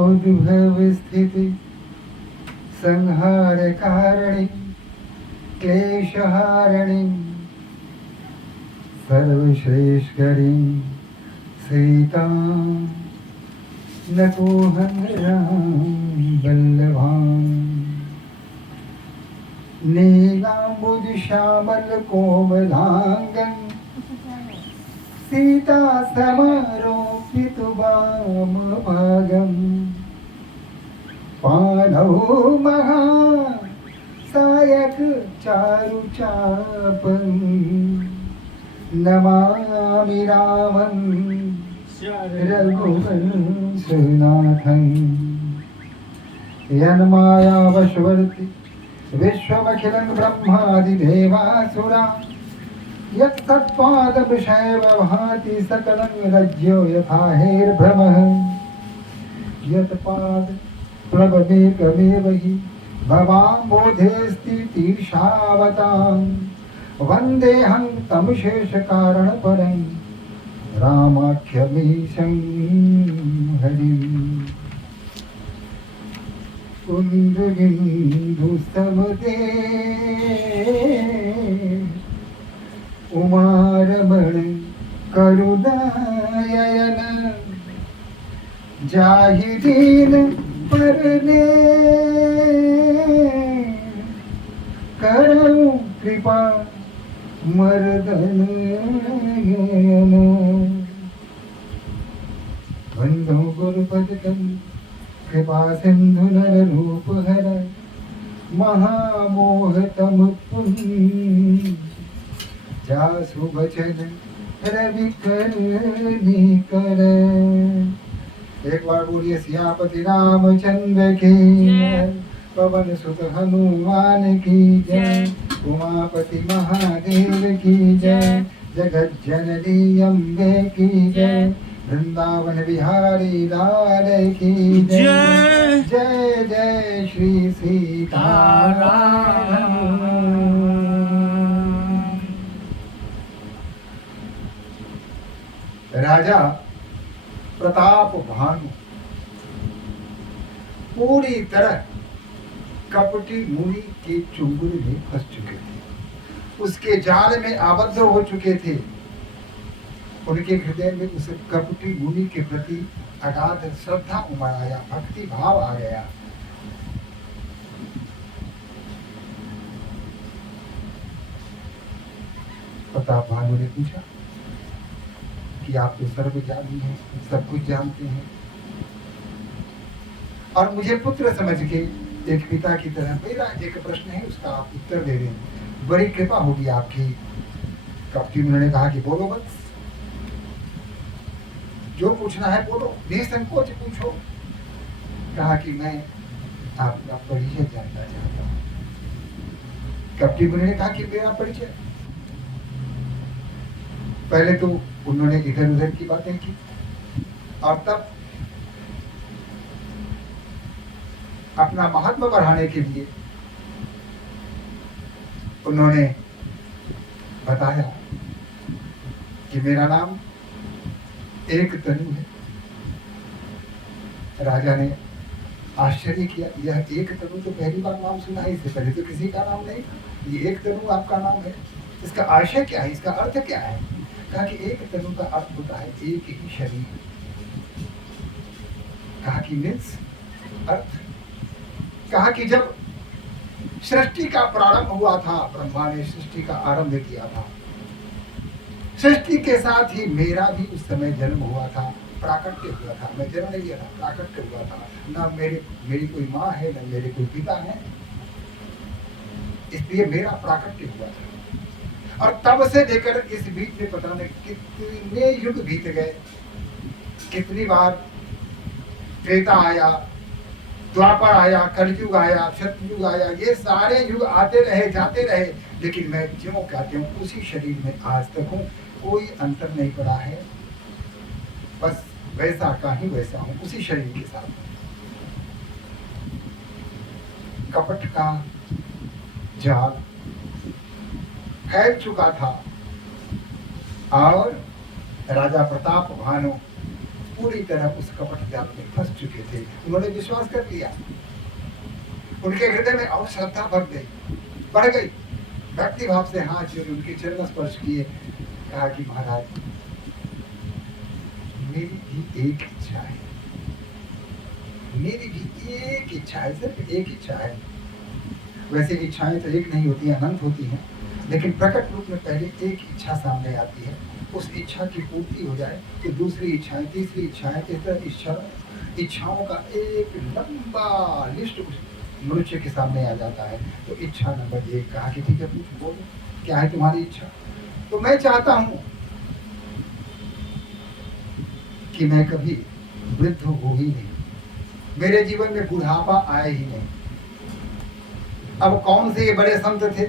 उद्भव स्थिति संहार कारिणी क्लेशहारिणी सर्वश्रेष्ठकरी सीता नतोऽहं वल्लभाम् नीलाम्बुजश्यामलकोमलाङ्गं सीता समारोपितु वामभागम् पाणौ महासायक चारुचापं नमामि रामं रघुवंशनाथं यन्मायावशवर्ति विश्वमखिलं ब्रह्मादिदेवासुरा यत्सत्पादविषयव भाति सकलं रज्जो यथा हेर्भ्रमः यत्पाद प्लवमेकमेव हि भवाम्बोधेऽस्ति तीर्षावतां वन्देऽहं तं शेषकारणपरं रामाख्यमीशं हरिम् कुन्दबिन्दुसमदे उमारमण करुणायन जाहि दीन परने करौ कृपा मर्दन वंदो गुरुपदकं कृपा सिंधु नर रूप हर महामोहतम पुण्य जासु बचन रवि कर निकर। एक बार बोलिए सियापति रामचंद्र की पवन सुत हनुमान की जय उमापति महादेव की जय जगत जननी अम्बे की जय वृंदावन बिहारी लाल की जय जय जय श्री सीताराम। राजा प्रताप भानु पूरी तरह कपटी मुनि के चुंगल में फंस चुके थे, उसके जाल में आबद्ध हो चुके थे। उनके हृदय में उस कपटी मुनि के प्रति अगाध श्रद्धा उमड़ आया, भक्ति भाव आ गया। प्रताप भानु ने पूछा कि आप तो सर्वज्ञानी हैं, सब कुछ जानते हैं और मुझे पुत्र समझ के एक पिता की तरह मेरा एक प्रश्न है उसका आप उत्तर दे दें, बड़ी कृपा होगी आपकी। कपटी मुनि ने कहा कि बोलो बस, जो पूछना है बोलो, निसंकोच पूछो। कहा कि मैं आपका परिचय जानना चाहता हूँ। कपटी मुनि ने कहा कि मेरा परिचय। पहले तो उन्होंने इधर उधर की बातें की और तब अपना महत्व बढ़ाने के लिए उन्होंने बताया कि मेरा नाम एक तनु है। राजा ने आश्चर्य किया, यह एक तनु तो पहली बार नाम सुना है, इससे पहले तो किसी का नाम नहीं, ये एक तनु आपका नाम है, इसका आशय क्या है, इसका अर्थ क्या है? कहा कि एक तनु का अर्थ होता है एक ही शरीर। कहा कि मीन्स अर्थ। कहा कि जब सृष्टि का प्रारंभ हुआ था, ब्रह्मा ने सृष्टि का आरंभ किया था, सृष्टि के साथ ही मेरा भी उस समय जन्म हुआ था, प्राकट्य हुआ था। मैं जन्म नहीं लिया था, प्राकट्य हुआ था। ना मेरी कोई माँ है, ना मेरे कोई पिता है, इसलिए मेरा प्राकट्य हुआ था। और तब से लेकर इस बीच में पता नहीं कितने युग बीत गए, कितनी बार त्रेता आया, द्वापर आया, कलयुग आया, सतयुग आया, ये सारे युग आते रहे जाते रहे, लेकिन मैं ज्यों कहते हूँ उसी शरीर में आज तक हूँ, कोई अंतर नहीं पड़ा है, बस वैसा का ही वैसा हूँ, उसी शरीर के साथ। कपट का जाल फैल चुका था और राजा प्रताप भानु पूरी तरह उस कपट जाल में फंस चुके थे। उन्होंने विश्वास कर लिया, उनके हृदय में और श्रद्धा बढ़ गई। भक्ति भाव से हाथ जोड़े उनके चरण स्पर्श किए, कहा कि महाराज मेरी भी एक इच्छा है, मेरी भी एक इच्छा है, सिर्फ एक इच्छा है। वैसे इच्छाएं तो एक नहीं होती, अनंत होती हैं, लेकिन प्रकट रूप में पहले एक इच्छा सामने आती है। उस इच्छा की पूर्ति हो जाए तो दूसरी इच्छाएं, तीसरी इच्छाएं, इस तरह इच्छाओं का एक लंबा लिस्ट मनुष्य के सामने आ जाता है। तो इच्छा नंबर 1, कहा कि ठीक है पूछ, बोलो क्या है तुम्हारी इच्छा। तो मैं चाहता हूं कि मैं कभी वृद्ध हो ही नहीं, मेरे जीवन में बुढ़ापा आए ही नहीं। अब कौन से ये बड़े संत थे,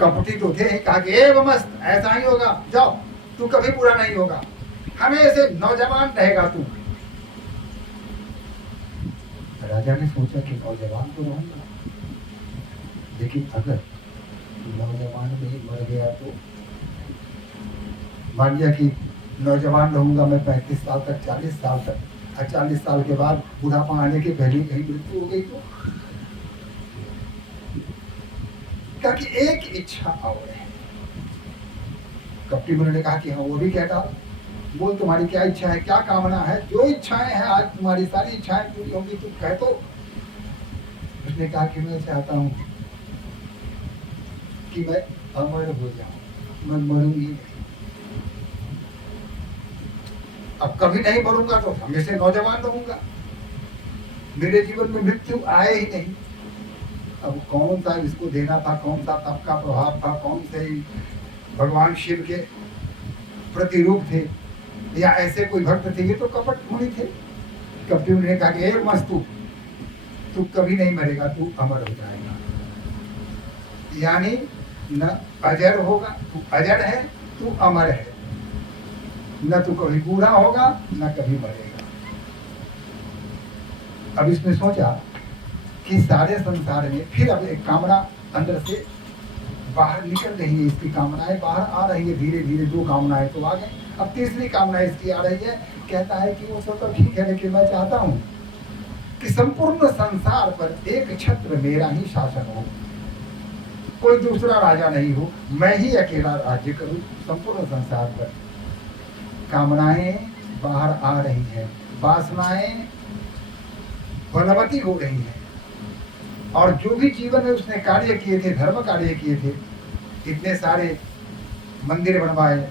कपटी तो थे ही, कहा कि ए मस्त ऐसा ही होगा, जाओ तू कभी बुरा नहीं होगा, हमेशा नौजवान रहेगा तू। राजा ने सोचा कि नौजवान तो रहूंगा, लेकिन अगर नौजवान में मर गया तो, मान लिया कि नौजवान रहूंगा मैं 35 साल तक, 40 साल तक, और 40 साल के बाद बुढ़ापा आने के पहले कहीं मृत्यु हो गई तो। कहा कि एक इच्छा और है। कपटी मुनि ने कहा कि हाँ वो भी कहता, बोल तुम्हारी क्या इच्छा है, क्या कामना है, जो इच्छाएं हैं आज तुम्हारी सारी इच्छाएं पूरी होंगी, तुम कह तो। उसने कहा कि मैं चाहता हूं कि मैं अमर हो जाऊं, मैं मरूंगी नहीं। अब कभी नहीं मरूंगा तो हमेशा नौजवान रहूंगा, मेरे जीवन में मृत्यु आए ही नहीं। अब कौन सा इसको देना था, कौन सा तप का प्रभाव था, कौन से भगवान शिव के प्रतिरूप थे, या ऐसे कोई भक्त थे, ये तो कपट मुनि थे। कपटी मुनि ने कहा कि एक मस्त तू कभी नहीं मरेगा, तू अमर हो जाएगा, यानी न अजर होगा, तू अजर है, तू अमर है, न तू कभी बूढ़ा होगा न कभी मरेगा। अब इसने सोचा कि सारे संसार में फिर अब एक कामना अंदर से बाहर निकल रही है, इसकी कामनाएं बाहर आ रही है धीरे धीरे। 2 कामनाएं तो आ गई, अब तीसरी कामना इसकी आ रही है। कहता है कि वो सब तो ठीक है, लेकिन मैं चाहता हूं कि संपूर्ण संसार पर एक छत्र मेरा ही शासन हो, कोई दूसरा राजा नहीं हो, मैं ही अकेला राज्य करूं संपूर्ण संसार पर। कामनाएं बाहर आ रही हैं, वासनाएं बलवती हो रही हैं, और जो भी जीवन में उसने कार्य किए थे, धर्म कार्य किए थे, इतने सारे मंदिर बनवाए,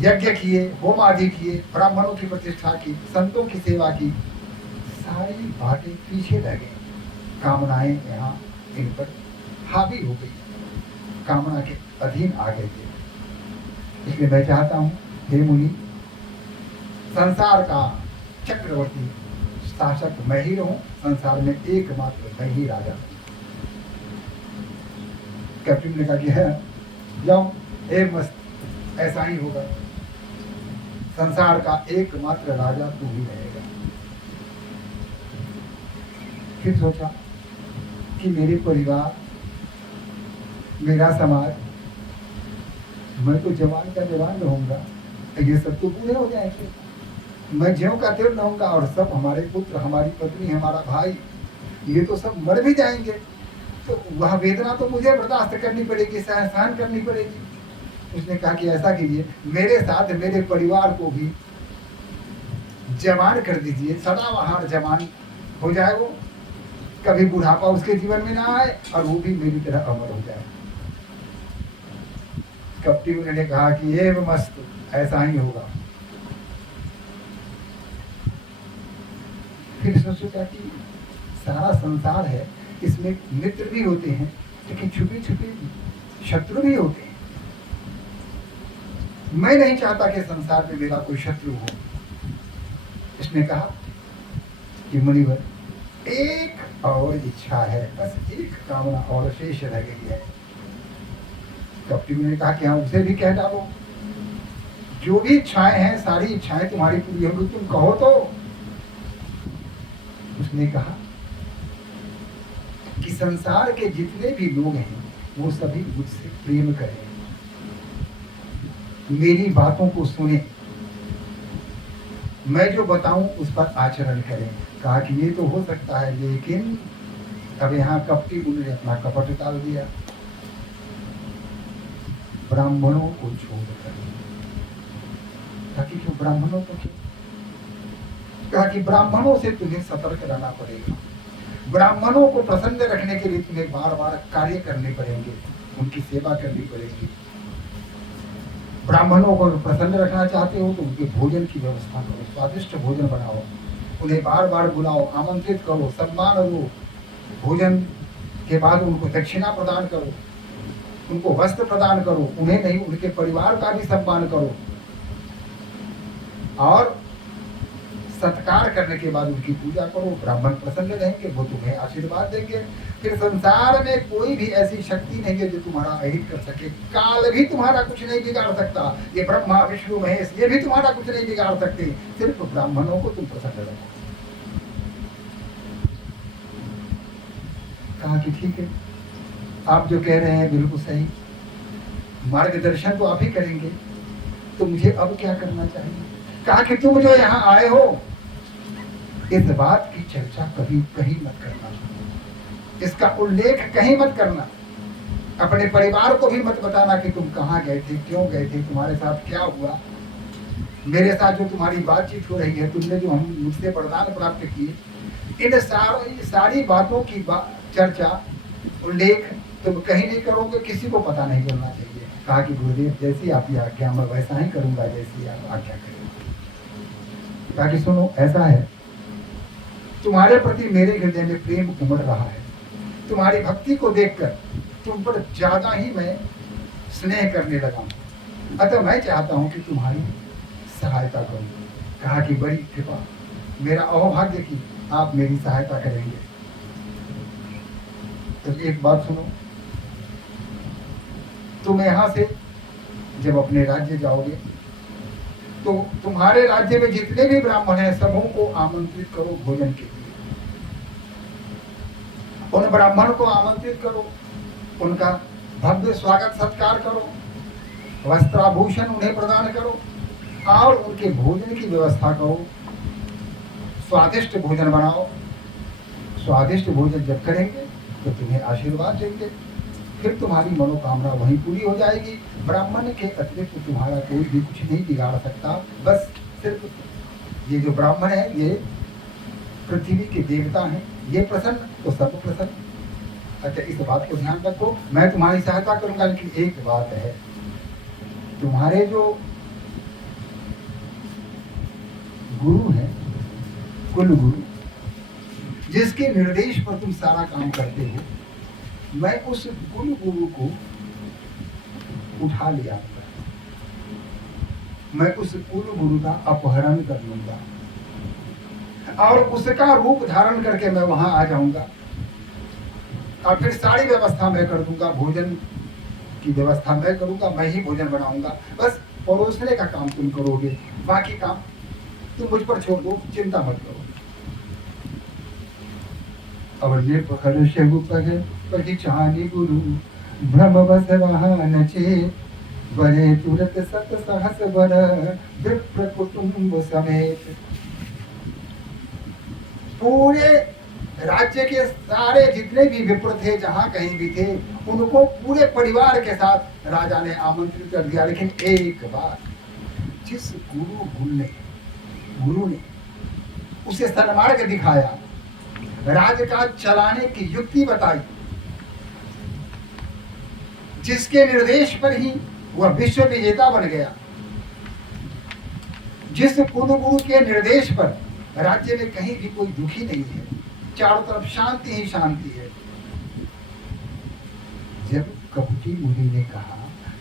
यज्ञ किए, होम आदि किए, ब्राह्मणों की प्रतिष्ठा की, संतों की सेवा की, सारी बातें पीछे रह गई। कामनाएं यहाँ इन पर हावी हो गई, कामना के अधीन आ गए थे। इसलिए मैं चाहता हूँ हे मुनि, संसार का चक्रवर्ती शासक मैं ही रहूं, संसार में एकमात्र मैं ही राजा। कैप्टन ने कहा कि है जाओ, एक मस्त ऐसा ही होगा, संसार का एकमात्र राजा तू ही रहेगा। फिर सोचा कि मेरे परिवार, मेरा समाज, मैं तो जवान का जवान रहूंगा, ये सब तो बूढ़े हो जाएंगे, मैं ज्यों का त्यों रहूंगा, और सब हमारे पुत्र, हमारी पत्नी, हमारा भाई, ये तो सब मर भी जाएंगे, तो वह वेदना तो मुझे बर्दाश्त करनी पड़ेगी, सहन करनी पड़ेगी। उसने कहा कि ऐसा कीजिए, मेरे साथ मेरे परिवार को भी जवान कर दीजिए, सदाबहार जवान हो जाए वो, कभी बुढ़ापा उसके जीवन में ना आए, और वो भी मेरी तरह अमर हो जाए। कपटी उन्होंने कहा कि ये मस्त ऐसा ही होगा। फिर सोचा कि सारा संसार है, इसमें मित्र भी होते हैं, लेकिन छुपे छुपे शत्रु भी होते हैं। मैं नहीं चाहता कि संसार में मेरा कोई शत्रु हो। इसने कहा कि मुनिवर, एक और इच्छा है, बस एक कामना और शेष रह गई है। कपटी ने कहा कि हाँ, उसे भी कह डालो, जो भी इच्छाएं हैं सारी इच्छाएं तुम्हारी पूरी होंगी, तुम कहो तो। उसने कहा कि संसार के जितने भी लोग हैं वो सभी मुझसे प्रेम करें, मेरी बातों को सुने, मैं जो बताऊं उस पर आचरण करें। कहा कि ये तो हो सकता है, लेकिन अब यहाँ कपटी मुनि ने अपना कपट डाल दिया, ब्राह्मणों को छोड़कर। ताकि क्यों ब्राह्मणों को क्यों? कहा कि ब्राह्मणों से तुम्हें सतर्क रहना पड़ेगा, ब्राह्मणों को प्रसन्न रखने के लिए तुम्हें बार बार कार्य करने पड़ेंगे, उनकी सेवा करनी पड़ेगी। ब्राह्मणों को प्रसन्न रखना चाहते हो तो उनके भोजन की व्यवस्था करो, स्वादिष्ट भोजन बनाओ, उन्हें बार बार बुलाओ, आमंत्रित करो, सम्मान दो, भोजन के बाद उनको दक्षिणा प्रदान करो, उनको वस्त्र प्रदान करो, उन्हें नहीं उनके परिवार का भी सम्मान करो, और सत्कार करने के बाद उनकी पूजा करो। ब्राह्मण प्रसन्न रहेंगे, वो तुम्हें आशीर्वाद देंगे। फिर संसार में कोई भी ऐसी शक्ति नहीं है जो तुम्हारा अहित कर सके, काल भी तुम्हारा कुछ नहीं बिगाड़ सकता, ये ब्रह्मा विष्णु महेश ये भी तुम्हारा कुछ नहीं बिगाड़ सकते, सिर्फ ब्राह्मणों को तुम प्रसन्न रखो। कहा कि ठीक है, आप जो कह रहे हैं बिल्कुल सही, मार्गदर्शन तो आप ही करेंगे, तो मुझे अब क्या करना चाहिए? कहा कि तुम जो यहाँ आए हो इस बात की चर्चा कभी कहीं मत करना, इसका उल्लेख कहीं मत करना, अपने परिवार को भी मत बताना कि तुम कहाँ गए थे, क्यों गए थे, तुम्हारे साथ क्या हुआ, मेरे साथ जो तुम्हारी बातचीत हो रही है, तुमने जो हम मुझसे वरदान प्राप्त किए, इन सारी बातों की चर्चा उल्लेख तुम कहीं नहीं करोगे, किसी को पता नहीं चलना चाहिए। कहा कि गुरुदेव जैसी आपकी आज्ञा, मैं वैसा ही करूंगा जैसी आप आज्ञा करेंगे। कहा कि सुनो, ऐसा है, तुम्हारे प्रति मेरे हृदय में प्रेम उमड़ रहा है, तुम्हारी भक्ति को देखकर तुम पर ज्यादा ही मैं स्नेह करने लगा हूं, अतः मैं चाहता हूं कि तुम्हारी सहायता करूं। कहा कि बड़ी कृपा, मेरा अहोभाग्य कि आप मेरी सहायता करेंगे। तो एक बात सुनो, तुम यहां से जब अपने राज्य जाओगे तो तुम्हारे राज्य में जितने भी ब्राह्मण हैं सबों को आमंत्रित करो भोजन के लिए, उन ब्राह्मण को आमंत्रित करो, उनका भव्य स्वागत सत्कार करो, वस्त्राभूषण उन्हें प्रदान करो और उनके भोजन की व्यवस्था करो, स्वादिष्ट भोजन बनाओ। स्वादिष्ट भोजन जब करेंगे तो तुम्हें आशीर्वाद देंगे, फिर तुम्हारी मनोकामना वहीं पूरी हो जाएगी। ब्राह्मण के अतिरिक्त तुम्हारा कोई भी कुछ नहीं बिगाड़ सकता, बस सिर्फ ये जो ब्राह्मण है ये पृथ्वी के देवता हैं, ये प्रसन्न तो सब प्रसन्न। अच्छा, इस बात को ध्यान रखो, मैं तुम्हारी सहायता करूंगा, लेकिन एक बात है, तुम्हारे जो गुरु हैं, कुल गुरु, जिसके निर्देश पर तुम सारा काम करते हो, मैं उस कुल गुरु को उठा ले आऊंगा, मैं उस कुल गुरु का अपहरण कर लूंगा और उसका रूप धारण करके मैं वहां आ जाऊंगा और फिर सारी व्यवस्था मैं कर दूंगा, भोजन की व्यवस्था मैं करूंगा, मैं ही भोजन बनाऊंगा, बस परोसने का काम तुम करोगे, बाकी काम तुम मुझ पर छोड़ दो, चिंता मत करो। और ये पकड़ शगुपगे पहचानी गुरु भ्रम बस वाहन चेत, बरे तुरत सत सहस बर विप्र कुटुंब समेत। पूरे राज्य के सारे जितने भी विप्र थे, जहां कहीं भी थे, उनको पूरे परिवार के साथ राजा ने आमंत्रित कर दिया। लेकिन एक बात, जिस गुरु ने उसे सन्मार्ग दिखाया, राजकाज चलाने की युक्ति बताई, जिसके निर्देश पर ही वह विश्व विजेता बन गया, जिस कुल गुरु के निर्देश पर राज्य में कहीं भी कोई दुखी नहीं है, चारों तरफ शांति ही शांति है। जब कपटी मुनि ने कहा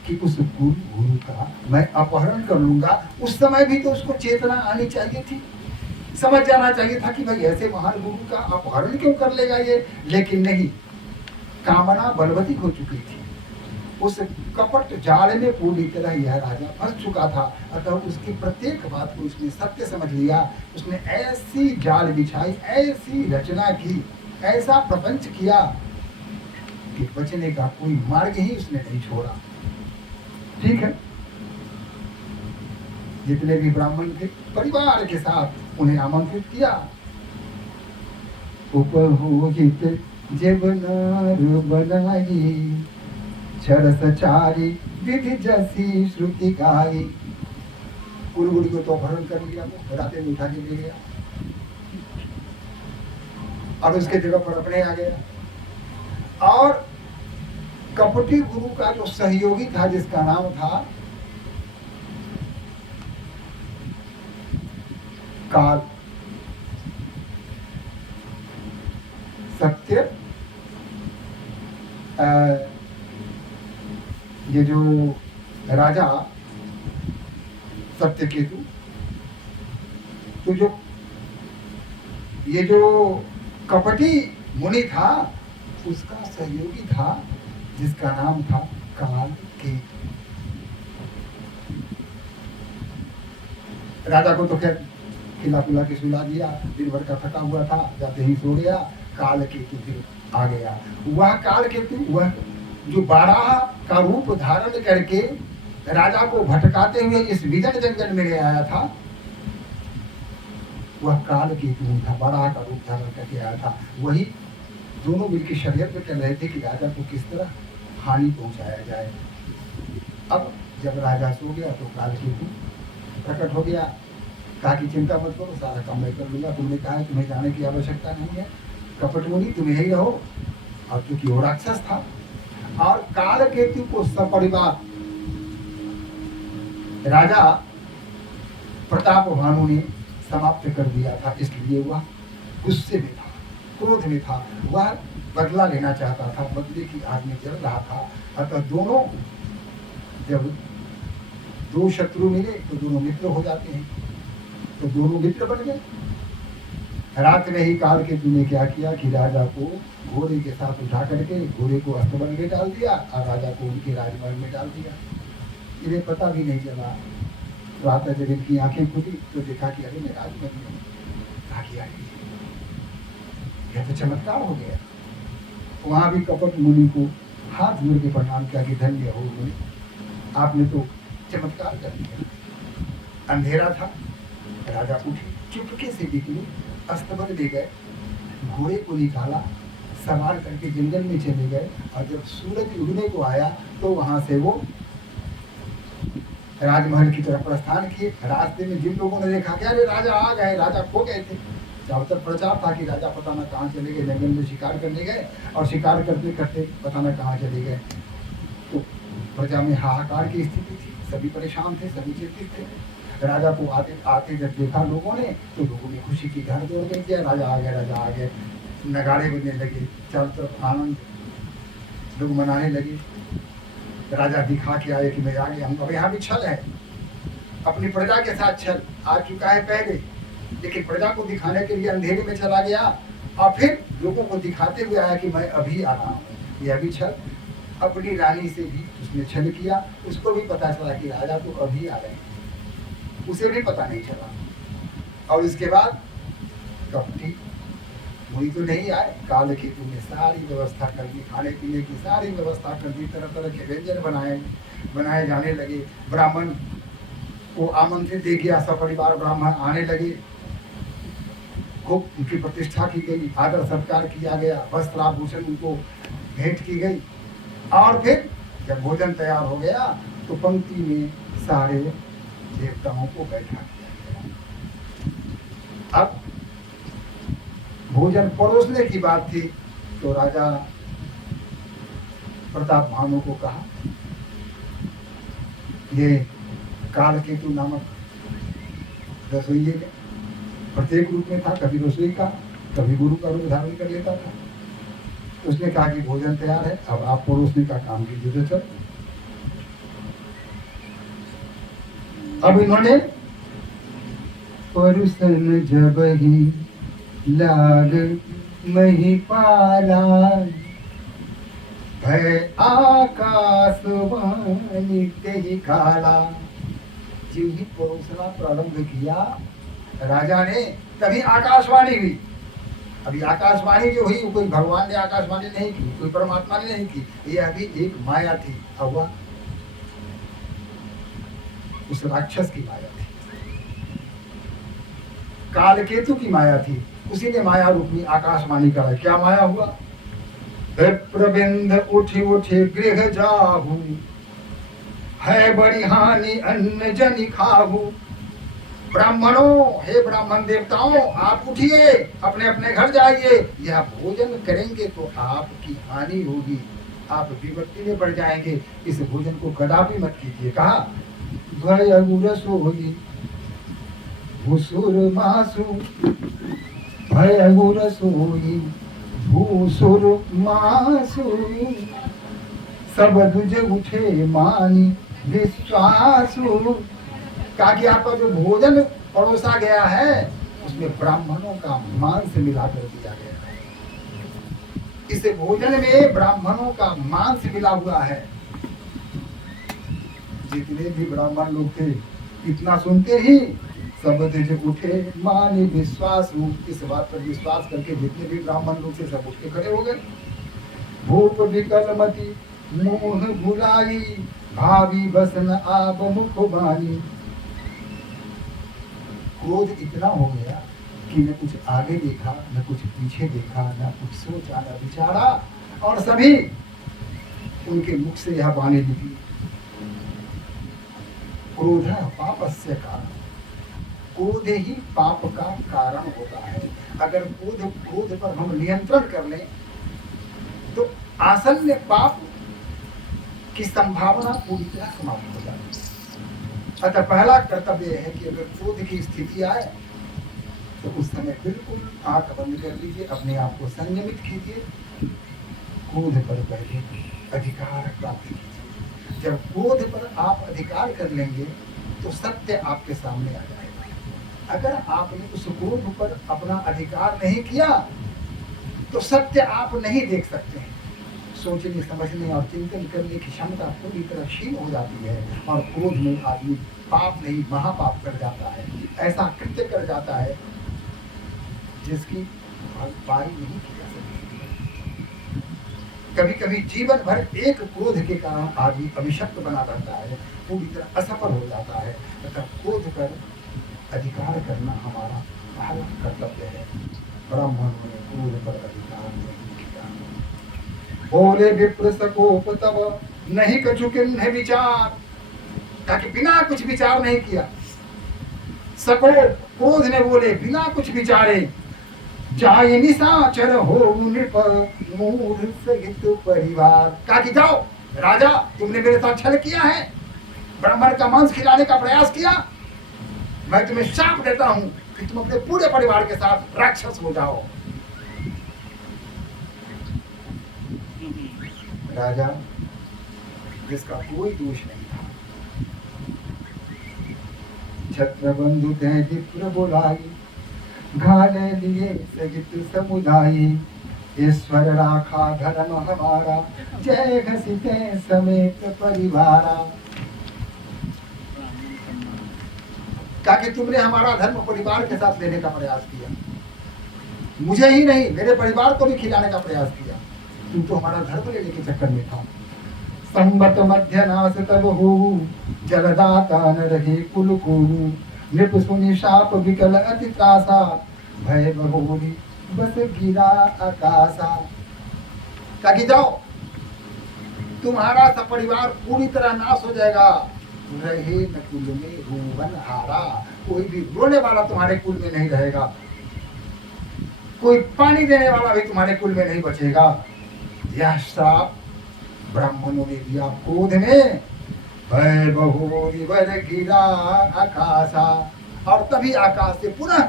कि उस कुल गुरु का मैं अपहरण कर लूंगा, उस समय भी तो उसको चेतना आनी चाहिए थी, समझ जाना चाहिए था कि भाई ऐसे महान गुरु का अपहरण क्यों कर लेगा ये, लेकिन नहीं, कामना बलवती हो चुकी थी, उस कपट जाल में पूरी तरह यह राजा फंस चुका था। अतः उसकी प्रत्येक बात को उसने सत्य समझ लिया, उसने ऐसी जाल बिछाई, ऐसी रचना की, ऐसा प्रपंच किया कि बचने का कोई मार्ग ही उसने नहीं छोड़ा। ठीक है, जितने भी ब्राह्मण थे परिवार के साथ उन्हें आमंत्रित किया। उपहोहित जब नार बनाई, छरसचारी विधि जसी श्रुति गाई। कुलगुरु को तो अपहरण कर लिया, वो रातें में उठा के ले गया और उसके जगह पर अपने आ गया। और कपटी गुरु का जो सहयोगी था जिसका नाम था काल, सत्य, ये जो राजा सत्यकेतु, तो जो ये जो कपटी मुनि था उसका सहयोगी था जिसका नाम था काल केतु। राजा को तो खैर खिला पिला के सुला दिया, दिन भर का थका हुआ था, जाते ही सो गया। काल केतु फिर आ गया। वह काल केतु, वह जो बाराह का रूप धारण करके राजा को भटकाते हुए इस विजन जंगल में ले आया था, वह काल केतु था, बाराह का रूप धारण करके आया था। वही दोनों मिलकर षड्यंत्र कर रहे थे कि राजा को किस तरह हानि पहुंचाया जाए। अब जब राजा सो गया तो काल केतु प्रकट हो गया, कहा कि चिंता मत करो, सारा काम मैं कर लूंगा। तुमने कहा है तुम्हें जाने की आवश्यकता नहीं है, कपट मुनि तुम यही रहो। और क्योंकि वो राक्षस था और काल केतु को सपरिवार राजा प्रताप भानु ने समाप्त कर दिया था, इसलिए वह गुस्से में था, क्रोध में था, वह बदला लेना चाहता था, बदले की आग में जल रहा था। अतः दोनों, जब दो शत्रु मिले तो दोनों मित्र हो जाते हैं, तो दोनों मित्र बन गए। रात में ही काल केतु ने क्या किया कि राजा को घोड़े के साथ उठा करके घोड़े को अस्तबल में डाल दिया और राजा को उनके राजमहल में डाल दिया। इन्हें पता भी नहीं चला। रात जब इनकी आंखें खुली तो देखा कि अरे मैं राजमहल में कहा किया, यह तो चमत्कार हो गया। वहां भी कपट मुनि को हाथ जोड़ के प्रणाम किया कि धन्य हो मुनि, आपने तो चमत्कार कर दिया। अंधेरा था, राजा उठे, चुपके से निकले, अस्तबल ले गए, घोड़े को निकाला, सवार करके जंगल में चले गए। और जब सूरज उगने को आया तो वहां से वो राजमहल की तरफ प्रस्थान किए। रास्ते में जिन लोगों ने देखा कि अरे राजा आ गए, राजा खो गए थे, चारों तरफ प्रचार था कि राजा पता न कहाँ चले गए, जंगल में शिकार करने गए और शिकार करते करते पता न कहाँ चले गए। तो प्रजा में हाहाकार की स्थिति थी, सभी परेशान थे, सभी चिंतित थे। राजा को आते आते जब देखा लोगों ने तो लोगों ने खुशी की घर दौड़ गई, किया राजा आ गए, राजा आ गए। नगाड़े बजने लगे, चारों तरफ आनंद, लोग मनाने लगे। राजा दिखा के आए कि मैं आ गया। हम अब यहाँ भी छल है, अपनी प्रजा के साथ छल आ चुका है पहले, लेकिन प्रजा को दिखाने के लिए अंधेरे में चला गया और फिर लोगों को दिखाते हुए आया कि मैं अभी आ रहा हूँ। यह भी छल। अपनी रानी से भी उसने छल किया, उसको भी पता चला कि राजा तो अभी आ रहे हैं, उसे भी पता नहीं चला। और इसके बाद कपटी मुनि तो नहीं आए, काल केतु ने सारी व्यवस्था कर दी, खाने पीने की सारी व्यवस्था कर दी, तरह तरह के व्यंजन बनाए जाने लगे। ब्राह्मण को आमंत्रित दे गया, सपरिवार ब्राह्मण आने लगे, खूब उनकी प्रतिष्ठा की गई, आदर सत्कार किया गया, वस्त्र आभूषण उनको भेंट की गई। और फिर जब भोजन तैयार हो गया तो पंक्ति में सारे देवताओं को बैठा दिया गया। अब भोजन परोसने की बात थी तो राजा प्रताप भानु को कहा, ये काल केतु नामक रसोइये का प्रत्येक रूप में था, कभी रसोई का, कभी गुरु का रूप धारण कर लेता था। उसने कहा कि भोजन तैयार है, अब आप परोसने का काम कीजिए। तो चल, अब इन्होंने परुसन जब ही लाग मही पाला, भय आकाशवाणी ते ही काला। जिन ही परोसना प्रारंभ किया राजा ने, तभी आकाशवाणी हुई। अभी आकाशवाणी जो हुई, कोई भगवान ने आकाशवाणी नहीं की, कोई परमात्मा ने नहीं की, ये अभी एक माया थी, हवा, उस राक्षस की माया थी। कालकेतु की माया थी, उसी ने माया रूप में आकाशवाणी करा। क्या माया हुआ? प्रबिंद उठी उठे गृह जाहू, है बड़ी हानि अन्न जनि खाहू। ब्राह्मणों, हे ब्राह्मण देवताओं, आप उठिए, अपने अपने घर जाइए। यह भोजन करेंगे तो आपकी हानि होगी, आप विपत्ति में पड़ जाएंगे। इस भोजन को कदापि मत कीजिए। कहा भय अगुरसो होगी भूसुर मासु, भय अगुरसो होगी भूसुर मासु। सब दुज उठे मानी विश्वासु। कहा कि आपका जो भोजन परोसा गया है उसमें ब्राह्मणों का मांस मिलाकर दिया गया है। इस भोजन में ब्राह्मणों का मांस मिला हुआ है। जितने भी ब्राह्मण लोग थे इतना सुनते ही सब दुज उठे मानी विश्वासु। इस बात पर विश्वास करके जितने भी ब्राह्मण लोग थे सब उठ के खड़े हो गए। भूप विकल मति मोह भुलाई, भावी बसन आप मुख बानी। क्रोध इतना हो गया कि न कुछ आगे देखा, न कुछ पीछे देखा, न कुछ सोचा, न विचारा, और सभी उनके मुख से यह वाणी निकली, क्रोध पापस्य कारण। क्रोध ही पाप का कारण होता है। अगर क्रोध पर हम नियंत्रण कर लें तो आसन्न पाप की संभावना पूरी तरह समाप्त हो जाती है। अतः पहला कर्तव्य है कि अगर क्रोध की स्थिति आए तो उस समय बिल्कुल आंख बंद कर लीजिए, अपने आप को संयमित कीजिए, क्रोध पर पहले अधिकार प्राप्त कीजिए। जब क्रोध पर आप अधिकार कर लेंगे तो सत्य आपके सामने आ जाएगा। अगर आपने उस क्रोध पर अपना अधिकार नहीं किया तो सत्य आप नहीं देख सकते हैं। सोचने, समझने और चिंतन करने की क्षमता पूरी तरह क्षीण हो जाती है और क्रोध में आदमी पाप नहीं महापाप कर जाता है। ऐसा कृत्य कर जाता है जिसकी भरपाई नहीं की जा सकती। कभी कभी जीवन भर एक क्रोध के कारण आदमी अभिशप्त बना रहता है, पूरी तरह असफल हो जाता है। अतः क्रोध पर अधिकार करना हमारा पहला कर्तव्य है। ब्राह्मणों ने क्रोध पर अधिकार नहीं किया। बोले विप्र सकोप तब नहीं कछु किन्ह विचार। ताकि बिना कुछ विचार नहीं किया। सकोप क्रोध में बोले बिना कुछ विचारे, जाय निशाचर हो नृप मूढ़ सहित परिवार। कहा कि जाओ राजा, तुमने मेरे साथ छल किया है, ब्राह्मण का मांस खिलाने का प्रयास किया, मैं तुम्हें शाप देता हूं कि तुम अपने पूरे परिवार के साथ राक्षस हो जाओ। राजा जिसका कोई दोष नहीं था, छत्रबंधु तय विप्र बोलाई, घाले लिए सहित समुदायी, ईश्वर राखा धर्म हमारा, जय घसीटे समेत परिवारा। ताकि तुमने हमारा धर्म परिवार के साथ लेने का प्रयास किया, मुझे ही नहीं मेरे परिवार को भी खिलाने का प्रयास किया। तुम तो हमारा धर्म लेने के चक्कर में था। संबत मध्य नाश तब हो, जलदाता न रहे कुल को, नृप सुनि शाप विकल अति त्रासा, भय बहोरी बस गिरा आकाशा। ताकि जाओ तुम्हारा सब परिवार पूरी तरह नाश हो जाएगा, रहे न कुल में रोवन हारा। कोई भी रोने वाला तुम्हारे कुल में नहीं रहेगा, कोई पानी देने वाला भी तुम्हारे कुल में नहीं बचेगा। यह श्राप ब्राह्मणों ने दिया क्रोध में, भय बहोरी वर गिरा आकाशा। और तभी आकाश से पुनः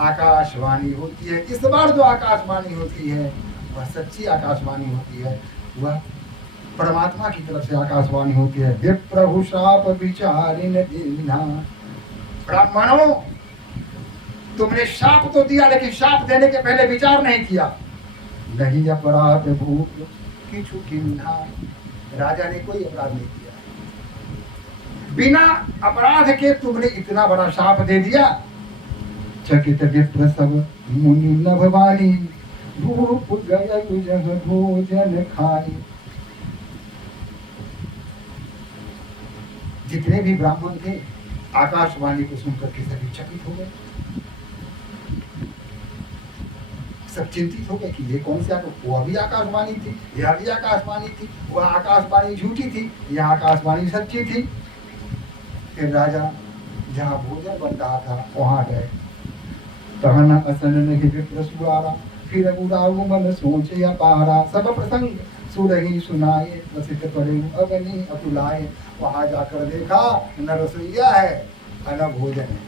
आकाशवाणी होती है। इस बार जो आकाशवाणी होती है वह सच्ची आकाशवाणी होती है, वह परमात्मा की तरफ से आकाशवाणी होती है। विप्रभु शाप विचारिन दीना। ब्राह्मणों तुमने शाप तो दिया, लेकिन शाप देने के पहले विचार नहीं किया। नहीं अपराध भूप किछु किन्हा। राजा ने कोई अपराध नहीं किया, बिना अपराध के तुमने इतना बड़ा शाप दे दिया। चकित विप्र सब मुनि नभवानी, भूप गय जग भोजन खाई। जितने भी ब्राह्मण थे आकाशवाणी को सुनकर के सभी चकित हो गए। सब चिंतित हो गए कि ये कौन सी वो अभी आकाशवाणी थी, यह भी आकाशवाणी थी, वह आकाशवाणी झूठी थी, यह आकाशवाणी सच्ची थी। फिर राजा जहाँ भोजन बन रहा था वहां गए। तहन असन नहीं विप्र सुआरा, फिर उड़ाऊ मन सोच अपारा, सब प्रसंग सुरही सुनाए, प्रसिद्ध पड़े अग्नि अकुलाए। वहां जाकर देखा न रसोईया है न भोजन है,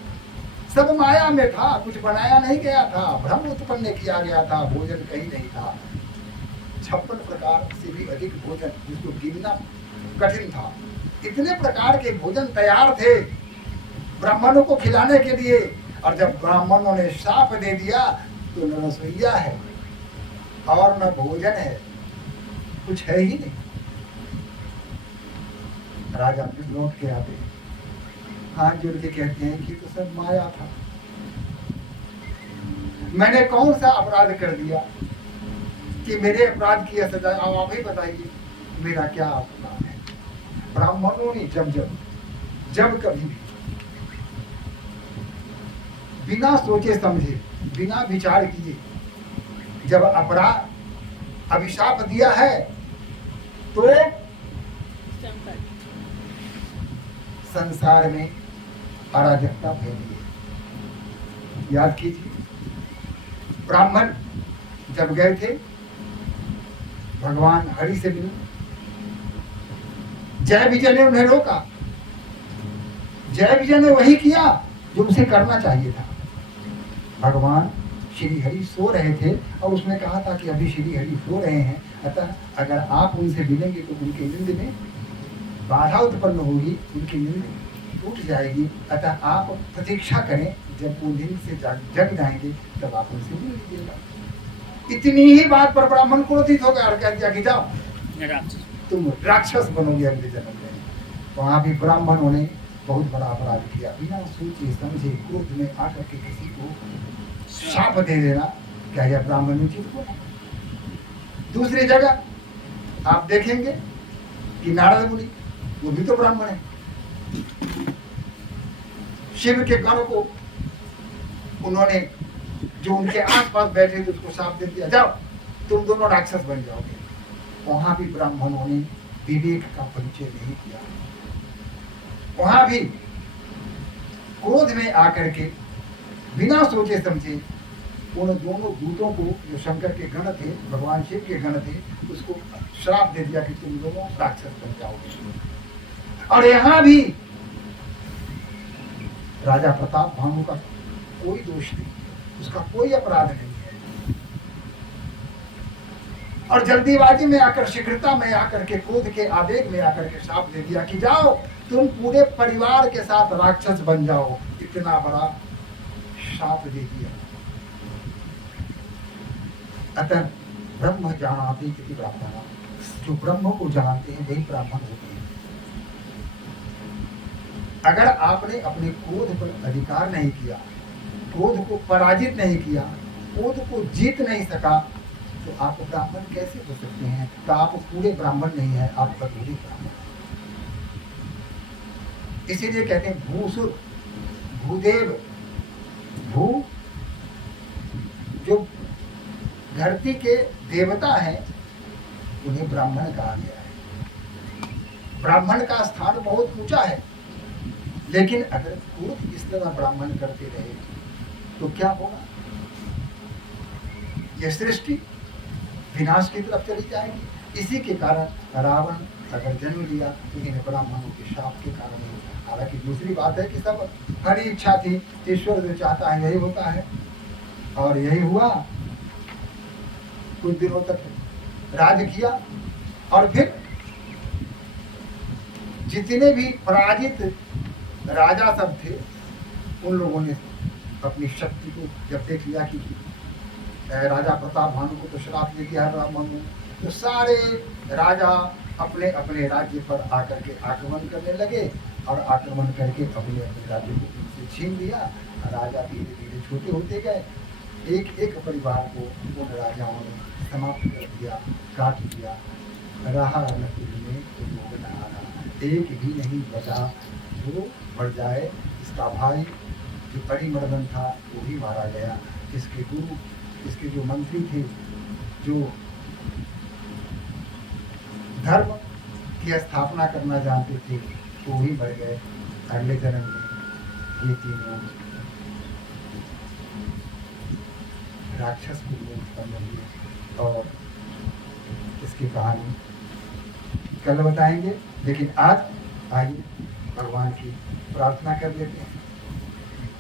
सब माया में था, कुछ बनाया नहीं गया था, भ्रम उत्पन्न किया गया था, भोजन कहीं नहीं था। 56 प्रकार से भी अधिक भोजन, जिसको गिनना कठिन था। इतने प्रकार के भोजन तैयार थे ब्राह्मणों को खिलाने के लिए, और जब ब्राह्मणों ने शाप दे दिया तो न रसोईया है और न भोजन है, कुछ है ही नहीं। राजा फिर लौट के आते, हाथ जोड़ के कहते हैं कि तो सब माया था, मैंने कौन सा अपराध कर दिया कि मेरे अपराध की सजा, आप ही बताइए मेरा क्या अपराध है। ब्राह्मणों ने जब कभी भी बिना सोचे समझे, बिना विचार किए जब अपराध अभिशाप दिया है तो संसार में अराजकता फैली है। याद कीजिए, ब्राह्मण जब गए थे भगवान हरि से मिलने, जय विजय ने उन्हें रोका। जय विजय ने वही किया जो उसे करना चाहिए था। भगवान श्री हरि सो रहे थे और उसने कहा था कि अभी श्री हरि सो रहे हैं, अतः अगर आप उनसे मिलेंगे तो उनके नींद में बाधा उत्पन्न होगी, उनकी नींद टूट जाएगी। अतः आप प्रतीक्षा करें, जब वो नींद से जग जाएंगे तब आप उनसे मिल लीजिएगा। इतनी ही बात पर ब्राह्मण क्रोधित हो गया और कह दिया कि जाओ तुम राक्षस बनोगे अगले जन्म में। वहां भी ब्राह्मणों ने बहुत बड़ा अपराध किया, बिना सोचे समझे क्रोध में आकर के किसी को शाप दे देना, क्या यह ब्राह्मण उचित हो? दूसरी जगह आप देखेंगे कि नारद मुनि, वो भी तो ब्राह्मण है, शिव के गण को उन्होंने जो उनके आसपास बैठे थे उसको शाप दे दिया, जाओ तुम दोनों राक्षस बन जाओगे। वहां भी ब्राह्मणों ने विवेक का परिचय नहीं किया, वहां भी क्रोध में आकर के बिना सोचे समझे उन दोनों दूतों को, जो शंकर के गण थे, भगवान शिव के गण थे, उसको श्राप दे दिया कि तुम दोनों राक्षस बन जाओगे। और यहां भी राजा प्रताप भानु का कोई दोष नहीं, उसका कोई अपराध नहीं है। और जल्दीबाजी में आकर, शीघ्रता में आकर के, क्रोध के आवेग में आकर के शाप दे दिया कि जाओ तुम पूरे परिवार के साथ राक्षस बन जाओ। इतना बड़ा शाप दे दिया। अतः ब्रह्म जानाति इति ब्राह्मणः, जो ब्रह्म को जानते हैं वही ब्राह्मण होते हैं। अगर आपने अपने क्रोध पर अधिकार नहीं किया, क्रोध को पराजित नहीं किया, क्रोध को जीत नहीं सका, तो आप ब्राह्मण कैसे हो सकते हैं? तो आप पूरे ब्राह्मण नहीं है, आप अधूरे ब्राह्मण। इसीलिए कहते हैं भूसुर, भूदेव, भू जो धरती के देवता हैं उन्हें ब्राह्मण कहा गया है। ब्राह्मण का स्थान बहुत ऊंचा है, लेकिन अगर क्रोध इस तरह ब्राह्मण करते रहे तो क्या होगा? यह सृष्टि विनाश की तरफ चली जाएगी। इसी के कारण रावण अगर जन्म लिया तो इन ब्राह्मणों के शाप के कारण ही। हालांकि दूसरी बात है कि सब हरी इच्छा थी, ईश्वर जो चाहता है यही होता है, और यही हुआ। कुछ दिनों तक राज किया और फिर जितने भी पराजित राजा सब थे उन लोगों ने अपनी शक्ति को जब देख लिया कि राजा प्रताप भानु को तो श्राप दे दिया है ब्राह्मण ने, तो सारे राजा अपने अपने राज्य पर आकर के आक्रमण करने लगे और आक्रमण करके अपने अपने राज्य को उनसे छीन लिया। राजा धीरे धीरे छोटे होते गए, एक एक परिवार को उन राजाओं ने समाप्त कर दिया, काट दिया। रहा नकुल में तो लोग नहाना, एक भी नहीं बचा जो मर जाए। इसका भाई जो परिमर्दन था वो भी मारा गया, इसके गुरु इसके जो मंत्री थे, जो धर्म की स्थापना करना जानते थे, वो ही मर गए। अगले जन्म में ये तीनों राक्षस के रूप उत्पन्न हुए और इसकी कहानी कल बताएंगे। लेकिन आज आइए भगवान की प्रार्थना कर लेते हैं।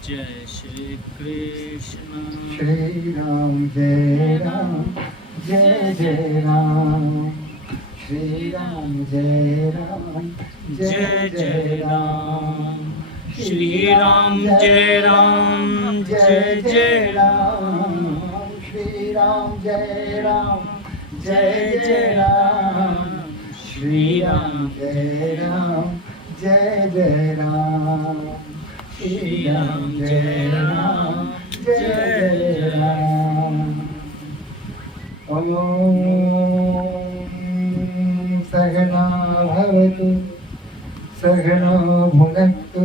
जय श्री कृष्ण। श्री राम जय राम, जय जय राम। श्री राम जय राम, जय जय राम। श्री राम जय राम, जय जय राम। श्री राम जय राम, जय जय राम। श्री राम जय राम, जय जय राम। श्री राम जय राम, जय जय राम। ओम सहना भवतु, सहना भुनक्तु,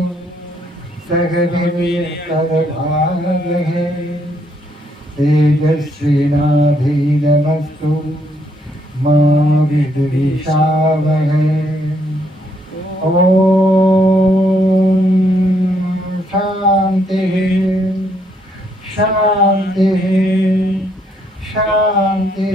सह वीर्यकरभावहै, तेजस्विनाधीनमस्तु मा विद्विषावहै। ओम शांति शांति शांति।